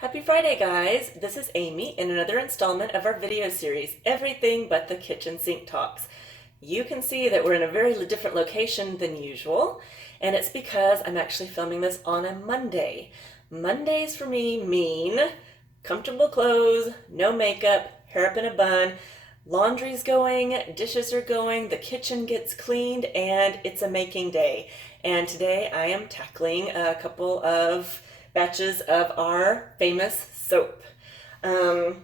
Happy Friday, guys! This is Amy in another installment of our video series, Everything But the Kitchen Sink Talks. You can see that we're in a very different location than usual, and it's because I'm actually filming this on a Monday. Mondays for me mean comfortable clothes, no makeup, hair up in a bun, laundry's going, dishes are going, the kitchen gets cleaned, and it's a making day. And today I am tackling a couple of batches of our famous soap. I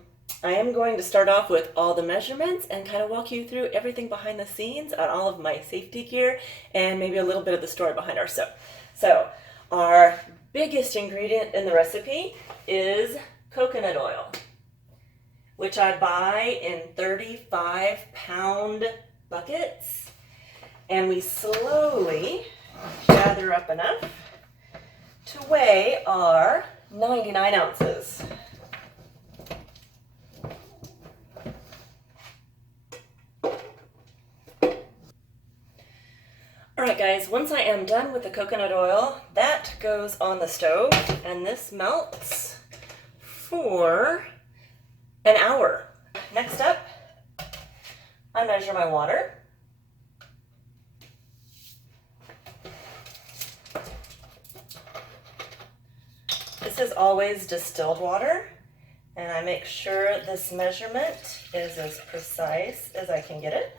am going to start off with all the measurements and kind of walk you through everything behind the scenes on all of my safety gear and maybe a little bit of the story behind our soap. So our biggest ingredient in the recipe is coconut oil, which I buy in 35-pound buckets, and we slowly gather up enough to weigh our 99 ounces. Alright guys, once I am done with the coconut oil, that goes on the stove, and this melts for an hour. Next up, I measure my water. This is always distilled water, and I make sure this measurement is as precise as I can get it.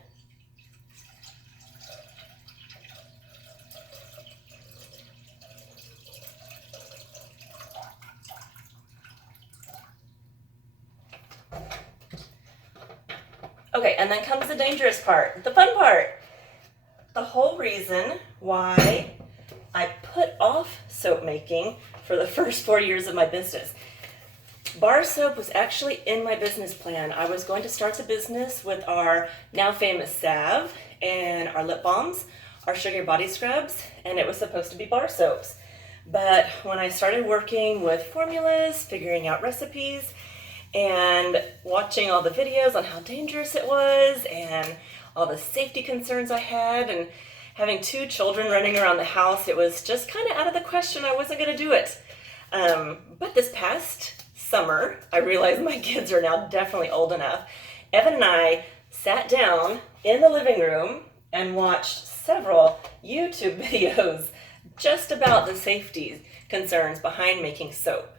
Okay, and then comes the dangerous part, the fun part. The whole reason why I put off soap making for the first 4 years of my business. Bar soap was actually in my business plan. I was going to start the business with our now famous salve and our lip balms, our sugar body scrubs, and it was supposed to be bar soaps. But when I started working with formulas, figuring out recipes, and watching all the videos on how dangerous it was and all the safety concerns I had, and having 2 children running around the house, it was just kind of out of the question. I wasn't going to do it. But this past summer, I realized my kids are now definitely old enough. Evan and I sat down in the living room and watched several YouTube videos just about the safety concerns behind making soap.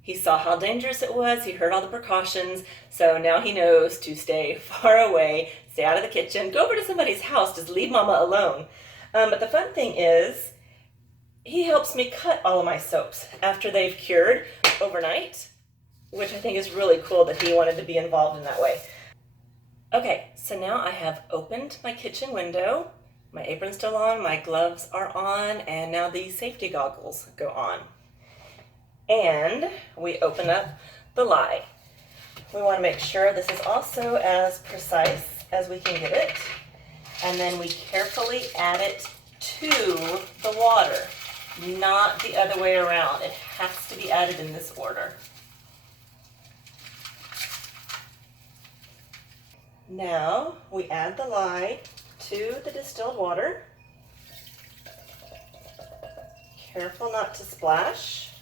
He saw how dangerous it was, he heard all the precautions, so now he knows to stay far away, stay out of the kitchen, go over to somebody's house, just leave mama alone. But the fun thing is, he helps me cut all of my soaps after they've cured overnight, which I think is really cool that he wanted to be involved in that way. Okay, so now I have opened my kitchen window, my apron's still on, my gloves are on, and now these safety goggles go on. And we open up the lye. We want to make sure this is also as precise as we can get it. And then we carefully add it to the water, not the other way around. It has to be added in this order. Now we add the lye to the distilled water. Careful not to splash.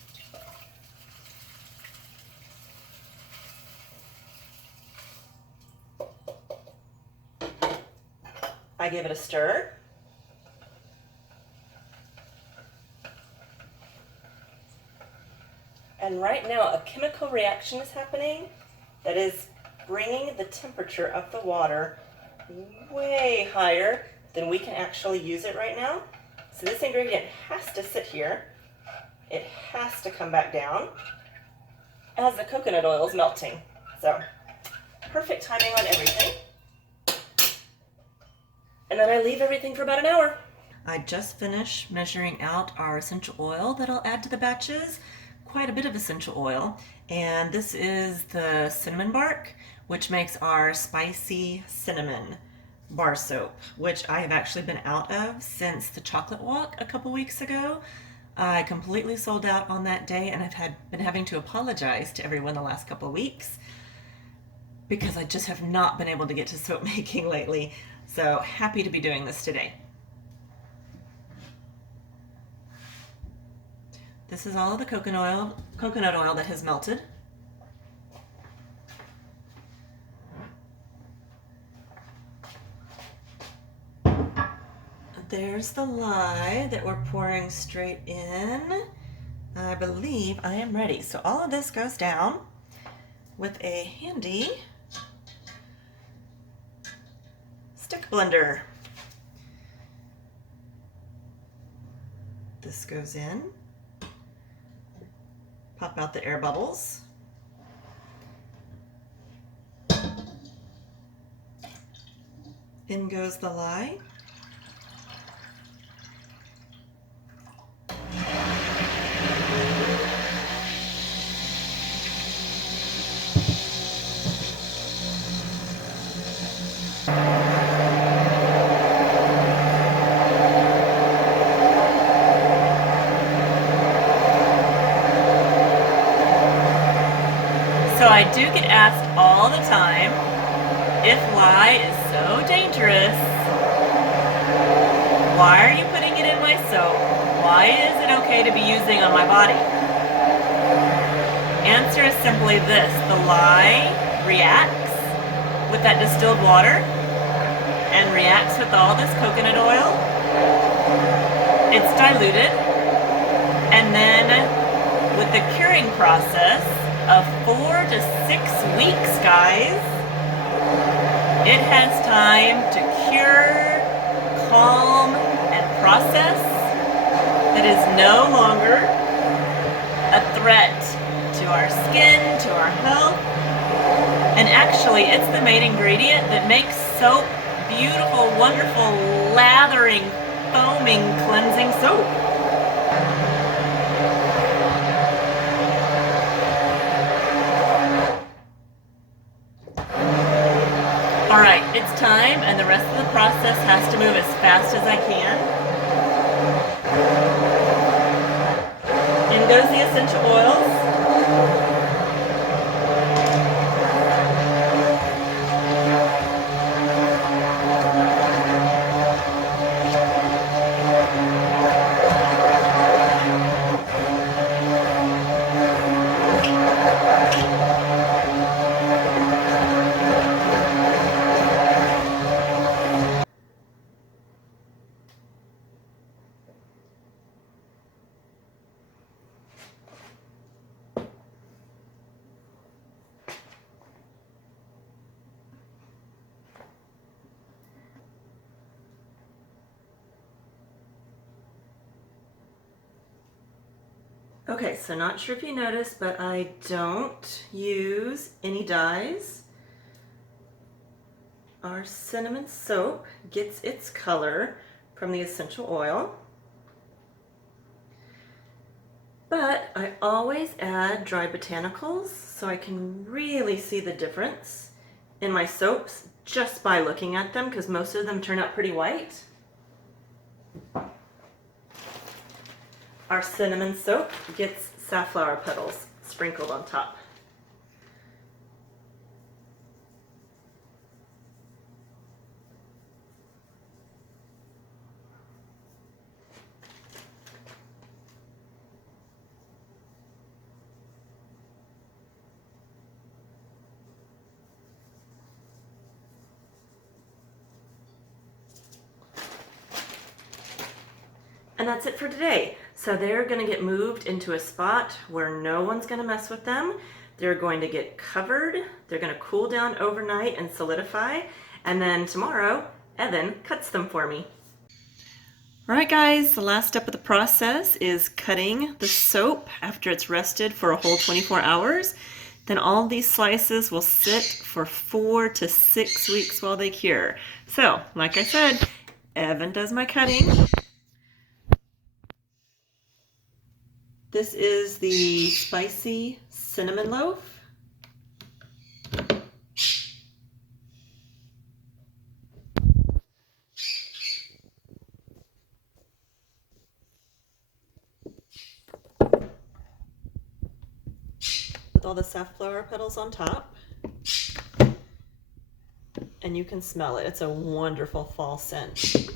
I give it a stir. And right now a chemical reaction is happening that is bringing the temperature of the water way higher than we can actually use it right now. So this ingredient has to sit here. It has to come back down as the coconut oil is melting. So perfect timing on everything. And then I leave everything for about an hour. I just finished measuring out our essential oil that I'll add to the batches. Quite a bit of essential oil. And this is the cinnamon bark, which makes our spicy cinnamon bar soap, which I have actually been out of since the chocolate walk a couple weeks ago. I completely sold out on that day, and I've been having to apologize to everyone the last couple of weeks because I just have not been able to get to soap making lately. So happy to be doing this today. This is all the coconut oil that has melted. There's the lye that we're pouring straight in. I believe I am ready. So all of this goes down with a handy stick blender. This goes in. Pop out the air bubbles. In goes the lye. So I do get asked all the time, if lye is so dangerous, why are you putting it in my soap? Why is it okay to be using on my body? Answer is simply this: the lye reacts with that distilled water and reacts with all this coconut oil. It's diluted, and then with the curing process of 4 to 6 weeks, guys, it has time to cure, calm, and process that is no longer a threat to our skin, to our health. And actually, it's the main ingredient that makes soap beautiful, wonderful, lathering, foaming, cleansing soap. All right, it's time, and the rest of the process has to move as fast as I can. In goes the essential oils. Okay, so not sure if you noticed, but I don't use any dyes. Our cinnamon soap gets its color from the essential oil. But I always add dry botanicals so I can really see the difference in my soaps just by looking at them, because most of them turn out pretty white. Our cinnamon soap gets safflower petals sprinkled on top. And that's it for today. So they're going to get moved into a spot where no one's going to mess with them. They're going to get covered. They're going to cool down overnight and solidify. And then tomorrow, Evan cuts them for me. All right, guys, the last step of the process is cutting the soap after it's rested for a whole 24 hours. Then all these slices will sit for 4 to 6 weeks while they cure. So, like I said, Evan does my cutting. This is the spicy cinnamon loaf. With all the safflower petals on top. And you can smell it. It's a wonderful fall scent.